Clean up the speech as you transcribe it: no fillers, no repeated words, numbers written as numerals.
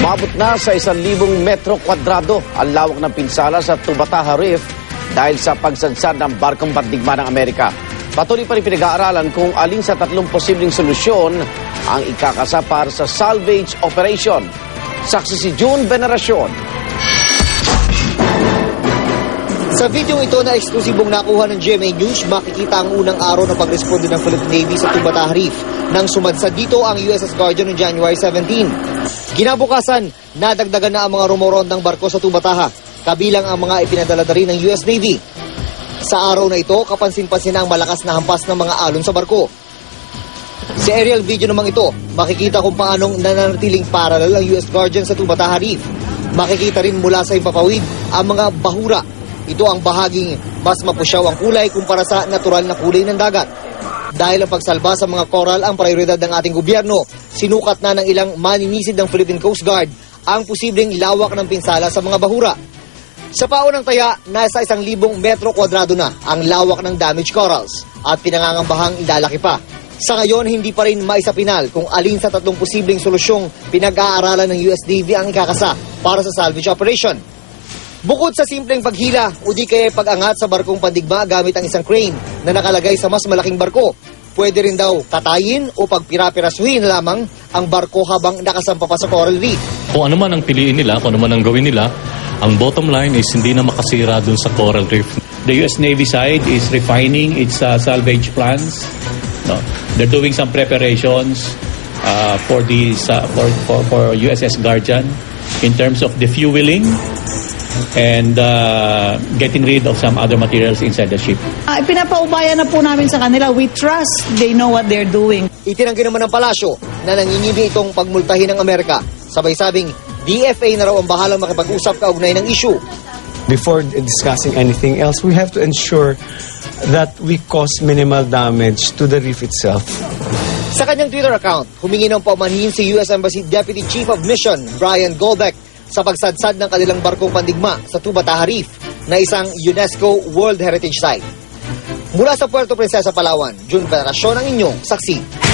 Umabot na sa 1,000 metro kwadrado ang lawak ng pinsala sa Tubataha Reef dahil sa pagsadsad ng barkong pandigma ng Amerika. Patuloy pa rin pinag-aaralan kung alin sa tatlong posibleng solusyon ang ikakasa para sa salvage operation. Saksi si June Veneracion. Sa video ito na eksklusibong nakuha ng GMA News, makikita ang unang araw na pagresponde ng Philippine Navy sa Tubataha Reef nang sumadsad dito ang USS Guardian noong January 17. Kinabukasan, nadagdagan na ang mga rumorondang barko sa Tubataha, kabilang ang mga ipinadala na rin ng US Navy. Sa araw na ito, kapansin-pansin ang malakas na hampas ng mga alon sa barko. Sa aerial video namang ito, makikita kung paanong nananatiling paralel ang US Guardian sa Tubataha Reef. Makikita rin mula sa impapawid ang mga bahura. Ito ang bahaging mas mapusyaw ang kulay kumpara sa natural na kulay ng dagat. Dahil ang pagsalba sa mga coral ang prioridad ng ating gobyerno, sinukat na ng ilang maninisid ng Philippine Coast Guard ang posibleng lawak ng pinsala sa mga bahura. Sa paon ng taya, nasa 1,000 metro kwadrado na ang lawak ng damaged corals at pinangangambahang ilalaki pa. Sa ngayon, hindi pa rin maisapinal kung alin sa tatlong posibleng solusyong pinag-aaralan ng US Navy ang ikakasa para sa salvage operation. Bukod sa simpleng paghila o di kaya pag-angat sa barkong pandigma gamit ang isang crane na nakalagay sa mas malaking barko, pwede rin daw tatayin o pagpirapirasuhin lamang ang barko habang nakasampa pa sa coral reef. Kung ano man ang piliin nila, kung ano man ang gawin nila, ang bottom line is hindi na makasira dun sa coral reef. The US Navy side is refining its salvage plans. No? They're doing some preparations for USS Guardian in terms of defueling and getting rid of some other materials inside the ship. Pinapaubayan na po namin sa kanila. We trust they know what they're doing. Itinanggi naman ng palasyo na nangingibi itong pagmultahin ng Amerika. Sabay sabing DFA na raw ang bahalang makipag-usap kaugnay ng issue. Before discussing anything else, we have to ensure that we cause minimal damage to the reef itself. Sa kanyang Twitter account, humingi ng paumanhin si US Embassy Deputy Chief of Mission Brian Golbeck sa pagsadsad ng kanilang barkong pandigma sa Tubataha Reef na isang UNESCO World Heritage Site. Mula sa Puerto Princesa, Palawan, June Veneracion ang inyong saksi.